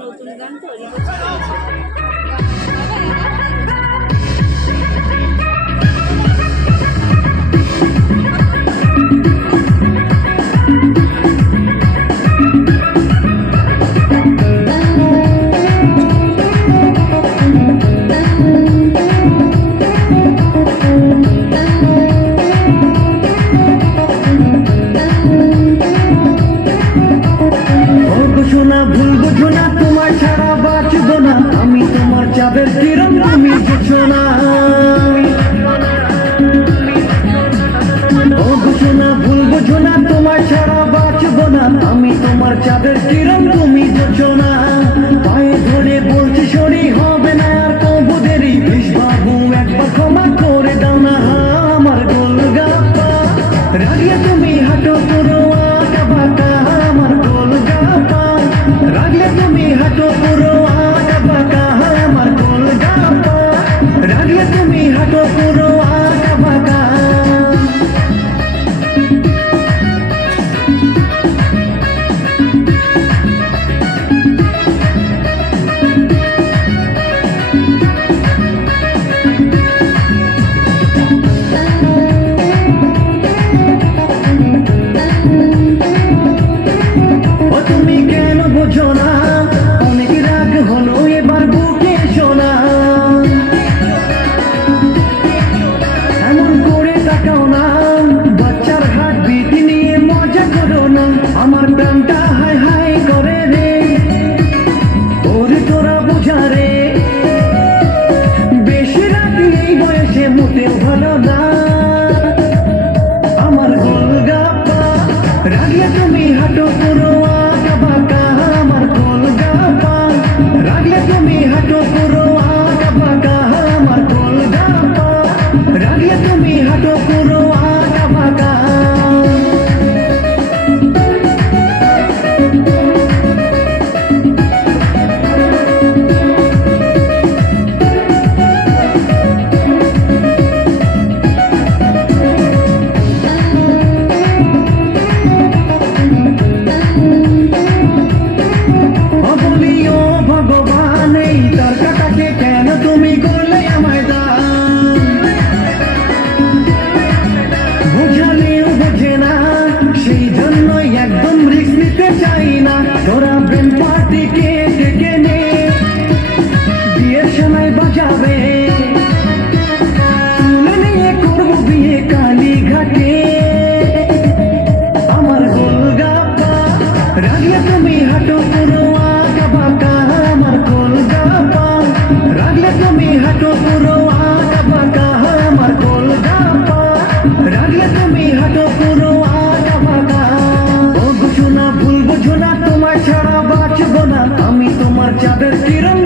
নতুন গান তৈরি চাঁদের কিরণ তুমি বুঝছো না, ও বুঝো না, ভুল বুঝো না, তোমার ছাড়া বাঁচবো না আমি। তোমার চাঁদের কিরণ তুমি বুঝছো না, পায়ে ধরে বলছি সরি হবে না আর কবু দেরি। প্লিজ বাবু একবার ক্ষমা করে দাও না আমার গোলগাপ্পা। রাগলে তুমি হাঁটো পুরো আঁকা বাঁকা আমার গোলগাপ্পা। রাগলে তুমি হাঁটো পুরো আঁকা বাঁকা আমার গোলগাপ্পা। রাগলে তুমি হাঁটো পুরো আঁকা বাঁকা। তুমি কেন বোঝো না, অনেক রাগ হলো এবার বুকে শোনা। এমন করে তাকাও না, বাচ্চার হাত বিট নিয়ে মজা করো না। আমার প্রাণটা হাই হাই করে রে, ওরে তোরা বোঝা রে। বেশি রাগ এই বয়সে মোটেও ভালো না আমার গোলগাপ্পা। রাগলে তুমি হাঁটো পুরো আঁকা বাঁকা আমার গোলগাপ্পা। রাগলে তুমি হাঁটো পুরো আঁকা বাঁকা আমার গোলগাপ্পা। রাগলে তুমি হাঁটো পুরো আঁকা বাঁকা। বলিও ভগবান এই তর্কটাকে কেন তুমি করলে আমায় দান। বুঝালেও বোঝে না, সেই জন্যই একদম রিস্ক নিতে চাই না। তোরা ব্রেন পার্টিকে ডেকে নে, বিয়ের সময় বাজাবে, তুলে নিয়ে করবো বিয়ে কালীঘাটে আমার গোলগাপ্পা। রাগলে তুমি হাঁটো পুরো আঁকা বাঁকা আমার গোলগাপ্পা। রাগলে তুমি হাঁটো পুরো আঁকা বাঁকা আমার গোলগাপ্পা। রাগলে তুমি হাঁটো পুরো আঁকা বাঁকা। ও বুঝো না, ভুল বুঝো না, তোমার ছাড়া বাঁচবো না আমি। তোমার চাঁদের কিরণ